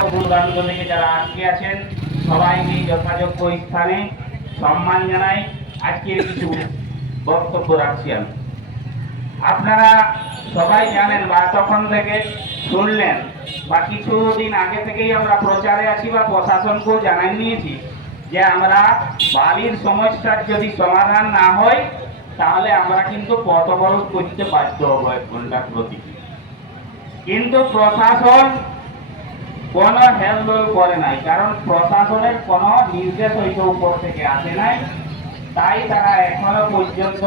দূরান্ত থেকে যারা আজকে আছেন, সবাইকে যথাযোগ্য স্থানে সম্মান জানাই। আজকের কিছু বক্তব্য রাখছি আমি। আপনারা সবাই জানেন বা তখন থেকে শুনলেন বা কিছুদিন আগে থেকেই আমরা প্রচারে আছি বা প্রশাসনকেও জানাই নিয়েছি যে আমরা বালির সমস্যার যদি সমাধান না হয়, তাহলে আমরা কিন্তু পথ করতে বাধ্য হব এক ঘণ্টার প্রতি। কিন্তু প্রশাসন কোনো হেলদোল করে নাই, কারণ প্রশাসনের কোনো নির্দেশ হয়তো উপর থেকে আসে নাই। তাই তারা এখনও পর্যন্ত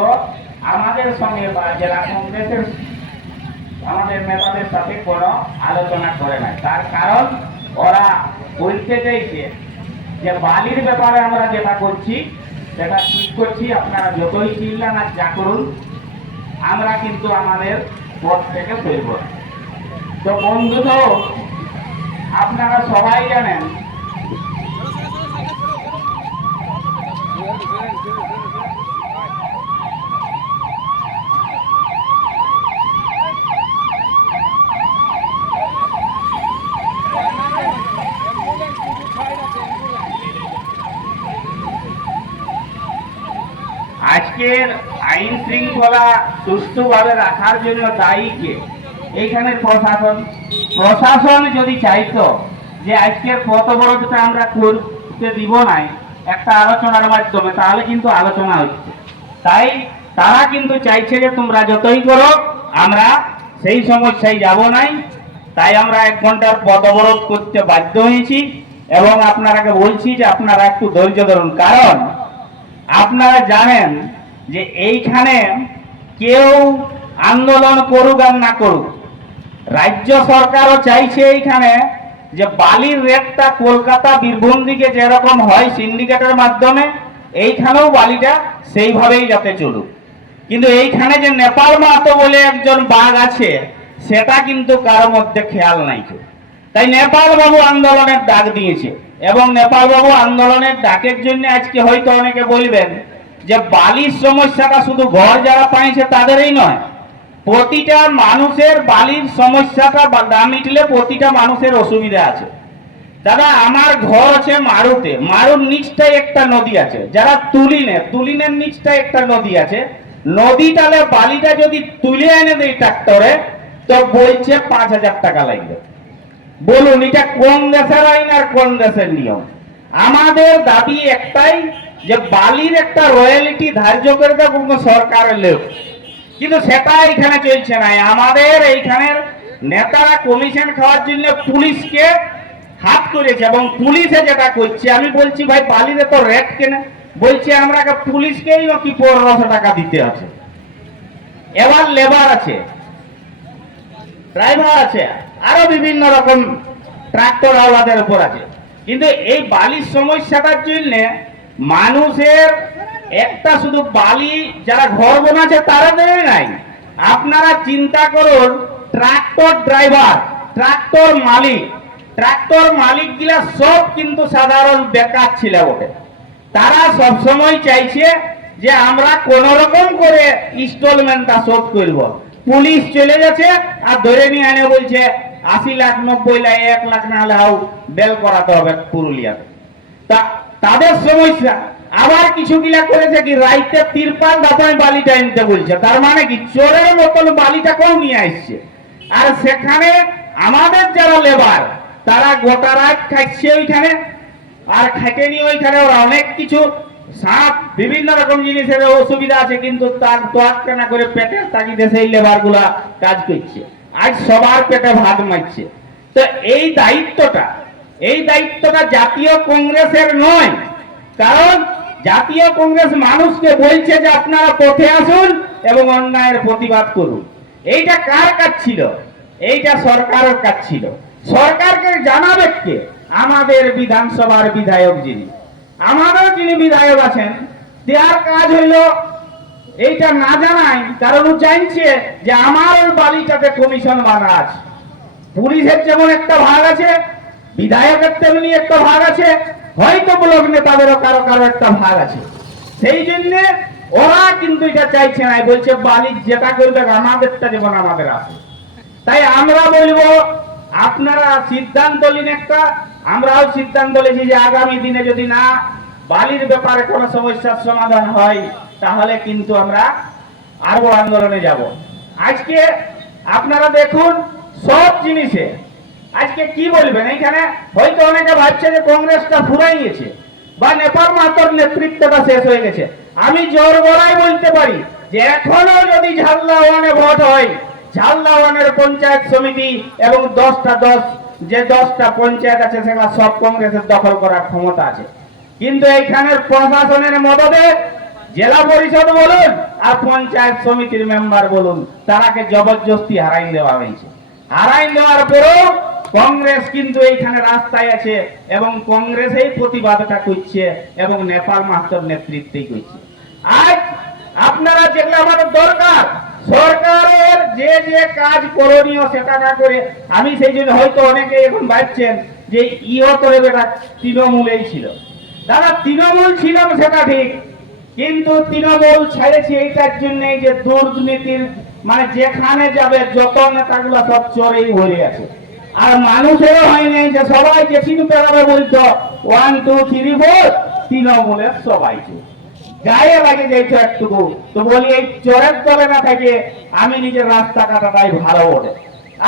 আমাদের সঙ্গে বা জেলা কংগ্রেসের, আমাদের নেতাদের সাথে কোনো আলোচনা করে নাই। তার কারণ ওরা বলতে চাইছে যে, বালির ব্যাপারে আমরা যেটা করছি, সেটা ঠিক করছি, আপনারা যতই চিল্লান আর যা করুন, আমরা কিন্তু আমাদের পথ থেকে সইব তো বন্ধু তো আপনারা সবাই জানেন। আজকের আইন শৃঙ্খলা সুষ্ঠুভাবে রাখার জন্য দায়ী কে? প্রশাসন। প্রশাসন যদি চাইতো যে আজকের পথ অবরোধটা আমরা করতে দিব নাই একটা আলোচনার মাধ্যমে, তাহলে কিন্তু আলোচনা হচ্ছে। তাই তারা কিন্তু চাইছে যে তোমরা যতই করো, আমরা সেই সমস্যায় যাব নাই। তাই আমরা এক ঘণ্টার পথ অবরোধ করতে বাধ্য হয়েছি এবং আপনারাকে বলছি যে আপনারা একটু ধৈর্য ধরুন। কারণ আপনারা জানেন যে এইখানে কেউ আন্দোলন করুক আর না করুক রাজ্য সরকারও চাইছে এইখানে যে বালির রেটটা কলকাতা, বীরভূম দিকে যেরকম হয় সিন্ডিকেটের মাধ্যমে, এইখানেও বালিটা সেইভাবেই যাতে চলুক। কিন্তু এইখানে যে নেপাল মাহাতো বলে একজন বাঘ আছে, সেটা কিন্তু কারও মধ্যে খেয়াল নাই তাই নেপাল বাবু আন্দোলনের ডাক দিয়েছে এবং নেপাল বাবু আন্দোলনের ডাকের জন্য আজকে হয়তো অনেকে বলবেন যে বালির সমস্যাটা শুধু ঘর যারা পাইছে তাদেরই নয় প্রতিটা মানুষের বালির সমস্যাটা না মিটলে প্রতিটা মানুষের অসুবিধা আছে। দাদা, আমার ঘর আছে মারুতে। মারুর নিচটাই একটা নদী আছে। যারা তুলিনে তুলিনের নিচটাই একটা নদী আছে। নদীটালে বালিটা যদি তুলে এনে দেয় ট্রাক্টরে, তো বলছে পাঁচ হাজার টাকা লাগবে। বলুন, এটা কোন দেশের আইন আর কোন দেশের নিয়ম? আমাদের দাবি একটাই যে বালির একটা রয়্যালিটি ধার্য করে দেব সরকারের লোক। কিন্তু সেটা এখানে চলছে না। আমাদের এইখানের নেতারা কমিশন খাওয়ার জন্য পুলিশকে হাত করেছে এবং পুলিশে যেটা করছে, আমি বলছি ভাই বালির তো রেট কেনে। বলছে, আমরা পুলিশকেই নাকি পনেরোশো টাকা দিতে আছে। এবার লেবার আছে, ড্রাইভার আছে, আরও বিভিন্ন রকম ট্রাক্টর আওলাদের উপর আছে। কিন্তু এই বালির সমস্যাটার জন্য মানুষের একটা শুধু বালি যারা ঘর বানাচ্ছে তারা দেয় নাই। আপনারা চিন্তা করুন ট্রাক্টর ড্রাইভার ট্রাক্টর মালিক ট্রাক্টর মালিক গিলা সব কিন্তু সাধারণ বেকার ছিল বটে। তারা সব সময় চাইছে যে আমরা কোন রকম করে ইনস্টলমেন্টটা শোধ করব। পুলিশ চলে গেছে আর ধরে নিয়ে আনে বলছে, আশি লাখ, নব্বই লাখ, এক লাখ না হলে হাও বেল করাতে হবে পুরুলিয়াতে। তা, তাদের সমস্যা আবার কিছু গিলা করেছে কি, রাইতে তিরপাল দাপায় বালিটা নিতে বলছে। তার মানে কি, চোরের মতন বালিটা কেউ নিয়ে আসছে। আর সেখানে আমাদের যারা লেবার, তারা গোটা রাত খাচ্ছে ওইখানে। আর খাইতে নিয়ে ওইখানে ওরা অনেক কিছু। সাপ, বিভিন্ন রকম জিনিসের অসুবিধা আছে, কিন্তু তার তোয়াক্কা না করে পেটের তাগিদে সেই লেবারগুলা কাজ করছে। আজ সবার পেটে ভাত মারছে। তো এই দায়িত্বটা এই দায়িত্বটা জাতীয় কংগ্রেসের নয়, কারণ জাতীয় কংগ্রেস মানুষকে বলছে যে আপনারা পথে আসুন এবং অন্যায়ের প্রতিবাদ করুন। এইটা কার কাজ ছিল? এইটা সরকারের কাজ ছিল। সরকারকে জানাবে কে? আমাদের বিধানসভার বিধায়ক যিনি। আমাদের যিনি বিধায়ক আছেন, দেওয়ার কাজ হইল এইটা না জানাই কারণ ও জানছে যে আমার বালিটাতে কমিশন বানা আছে। পুলিশের যেমন একটা ভাগ আছে, বিধায়কের তেমনি একটা ভাগ আছে হয়তো ব্লক নেতাদেরও কারও কারও একটা ভাগ আছে। সেই জন্য ওরা কিন্তু এটা চাইছে না, বলছে বালি যেটা করবে আমাদেরটা যেমন আমাদের আছে। তাই আমরা বলব, আপনারা সিদ্ধান্ত নিন একটা, আমরাও সিদ্ধান্ত নিয়েছি যে আগামী দিনে যদি না বালির ব্যাপারে কোনো সমস্যার সমাধান হয়, তাহলে কিন্তু আমরা আরও আন্দোলনে যাব। আজকে আপনারা দেখুন, সব জিনিসে আজকে কি বলবেন? এইখানে হয়তো অনেকে ভাবছে যে কংগ্রেসটা ফুরাই গেছে বা নেপাল মাতর নেতৃত্বটা শেষ হয়ে গেছে। আমি জোর গলায় বলতে পারি যে এখনও যদি ঝালদা ওয়ানে ভোট হয় ঝালদা ওয়ানের পঞ্চায়েত সমিতি এবং দশটা দশ, যে দশটা পঞ্চায়েত আছে সেগুলো সব কংগ্রেসের দখল করার ক্ষমতা আছে। কিন্তু এইখানের প্রশাসনের মদদে জেলা পরিষদ বলুন আর পঞ্চায়েত সমিতির মেম্বার বলুন, তারাকে জবরদস্তি হারাই দেওয়া হয়েছে। হারাই দেওয়ার পরেও কংগ্রেস কিন্তু এইখানে রাস্তায় আছে এবং কংগ্রেসেই প্রতিবাদটা করছে এবং নেপাল মাস্টার নেতৃত্বেই করছে। আজ আপনারা যেগুলো আমাদের দরকার, সরকারের যে যে কাজ করণীয় সেটা না করে আমি সেই জন্য হয়তো অনেকে এখন ভাবছেন যে ইহতরে বেটা তৃণমূলেই ছিল। দাদা, তৃণমূল ছিলাম সেটা ঠিক, কিন্তু তৃণমূল ছেড়েছি এইটার জন্য যে দুর্নীতির মানে যেখানে যাবে, যত নেতাগুলো সব চোরেই হয়ে আছে। আর মানুষেরও হয়নি যে সবাই যে চিনতে পারবে বলতো ওয়ান টু থ্রি ফোর তৃণমূলের সবাই চোর। গায়ে লাগে যাইতো একটুকু। তো বলি, এই চোরের তলে না থাকে, আমি নিজের রাস্তা কাটাটাই ভালো ওঠে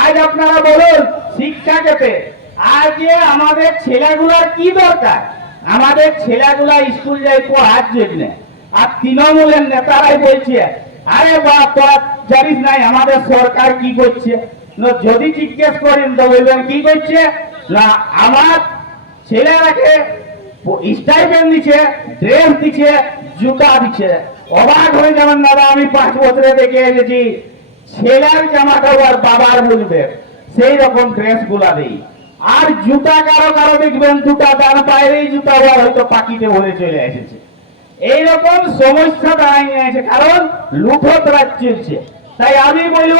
আজ আপনারা বলুন, শিক্ষা ক্ষেত্রে আজ যে আমাদের ছেলেগুলার কি দরকার? আমাদের ছেলেগুলা স্কুল যায় পড়ার জন্য। আর তৃণমূলের নেতারাই বলছে, আরে বা তোরা জানিস নাই, আমাদের সরকার কি করছে? যদি জিজ্ঞেস করেন, তো বলবেন, কি করছে? না, আমার ছেলেরাকে স্টাইপেন্ড দিচ্ছে, ড্রেস দিচ্ছে, জুতা দিচ্ছে। অবাক হয়ে যাবেন, দাদা, আমি পাঁচ বছরে দেখে এসেছি। ছেলের বাবার বলবে, সেই রকম ড্রেসগুলা দেই। আর জুতা কারও কারও দেখবেন, দুটা ডান পায়েরই জুতা, আবার হয়তো পাকিতে ভরে চলে এসেছে। এইরকম সমস্যা দাঁড়াই আছে, কারণ লুঠত রাজ চলছে তাই আমি বলব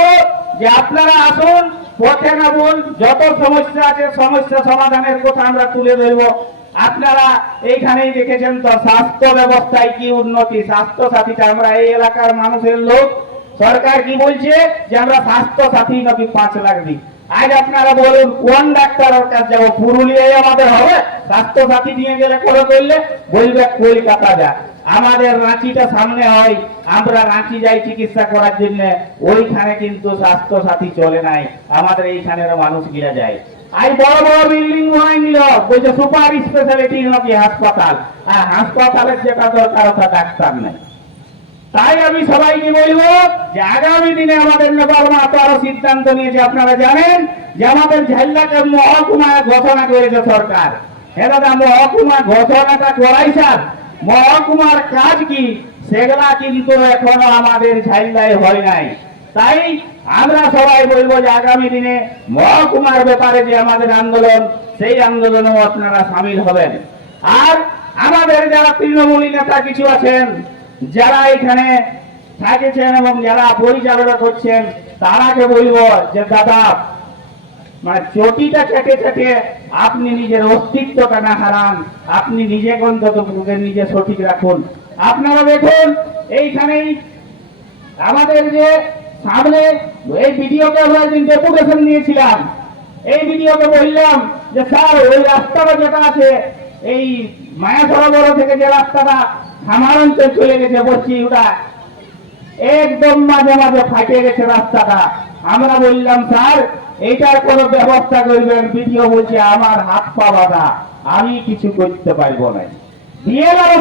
যে আপনারা আসুন পথে নামুন, যত সমস্যা আছে, সমস্যা সমাধানের কথা আমরা তুলে ধরবো। আপনারা এইখানেই দেখেছেন তো, স্বাস্থ্য ব্যবস্থায় কি উন্নতি স্বাস্থ্য সাথীটা আমরা এই এলাকার মানুষের লোক। সরকার কি বলছে? যে আমরা স্বাস্থ্য সাথী নাকি পাঁচ লাখ দিই। আজ আপনারা বলুন, কোন ডাক্তারের কাছে যাব? পুরুলিয়ায় আমাদের হবে? স্বাস্থ্য সাথী নিয়ে গেলে করে করলে? বলবে কলকাতা যা। আমাদের রাঁচিটা সামনে হয়, আমরা রাঁচি যাই চিকিৎসা করার জন্য, ওইখানে কিন্তু স্বাস্থ্য সাথী চলে নাই, আমাদের এইখানের মানুষ গিয়ে যায়। আজ বড় বড় বিল্ডিং নিল বলছে সুপার স্পেশালিটি নাকি হাসপাতাল। আর হাসপাতালের যেটা দরকার, ওটা ডাক্তার নেই। তাই আমি সবাইকে বলব যে আগামী দিনে আমাদের নেপাল মাতা আরও সিদ্ধান্ত নিয়েছে আপনারা জানেন যে আমাদের ঝাল্লাকে মহকুমা ঘোষণা করেছে সরকার। হ্যাঁ দাদা মহকুমা ঘোষণাটা করাই স্যার। মহকুমার কাজ কি? সেগুলা কিন্তু এখনও আমাদের ঝাল্লায় হয় নাই। তাই আমরা সবাই বলব যে আগামী দিনে মহকুমার ব্যাপারে যে আমাদের আন্দোলন, সেই আন্দোলনেও আপনারা সামিল হবেন। আর আমাদের যারা তৃণমূলী নেতা কিছু আছেন, যারা এখানে থাকেছেন এবং যারা পরিচালনা করছেন, তারাকে বলব যে দাদা মানে চটিটা কেটে কেটে আপনি নিজের অস্তিত্বটা না হারান, আপনি নিজে পক্ষে নিজে সঠিক রাখুন। আপনারা দেখুন, এইখানেই আমাদের যে সামনে এই ভিডিওকে আমরা একদিন ডেপুটেশন নিয়েছিলাম। এই ভিডিওকে বললাম যে, স্যার, ওই রাস্তাটা যেটা আছে, এই মায়া সরোবর থেকে যে রাস্তাটা খামার অঞ্চল চলে গেছে বলছি ওটা। একদম মাঝে মাঝে ফাটে গেছে রাস্তাটা। আমরা বললাম, স্যার এইটার কোনো ব্যবস্থা করবেন? ভিডিও বলছে, আমার হাত পা আমি কিছু করতে পারব না।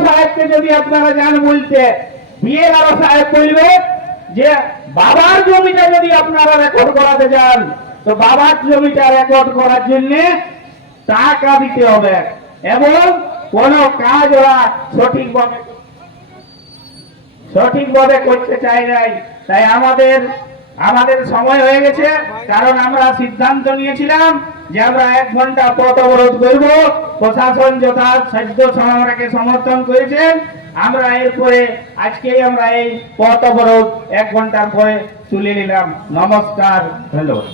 সাহেবকে যদি আপনারা যান বলতে সাহেব বলবে যে, বাবার জমিটা যদি আপনারা রেকর্ড করাতে যান, তো বাবার জমিটা রেকর্ড করার জন্য টাকা দিতে হবে এবং কোন কাজ ওরা সঠিকভাবে সঠিকভাবে করতে চাই নাই। তাই আমাদের আমাদের সময় হয়ে গেছে, কারণ আমরা সিদ্ধান্ত নিয়েছিলাম যে আমরা এক ঘণ্টা পথ অবরোধ করব। প্রশাসন যথা সাধ্য আমাকে সমর্থন করেছেন আমরা এরপরে আজকেই আমরা এই পথ অবরোধ এক ঘণ্টার পরে তুলে নিলাম। নমস্কার, ধন্যবাদ।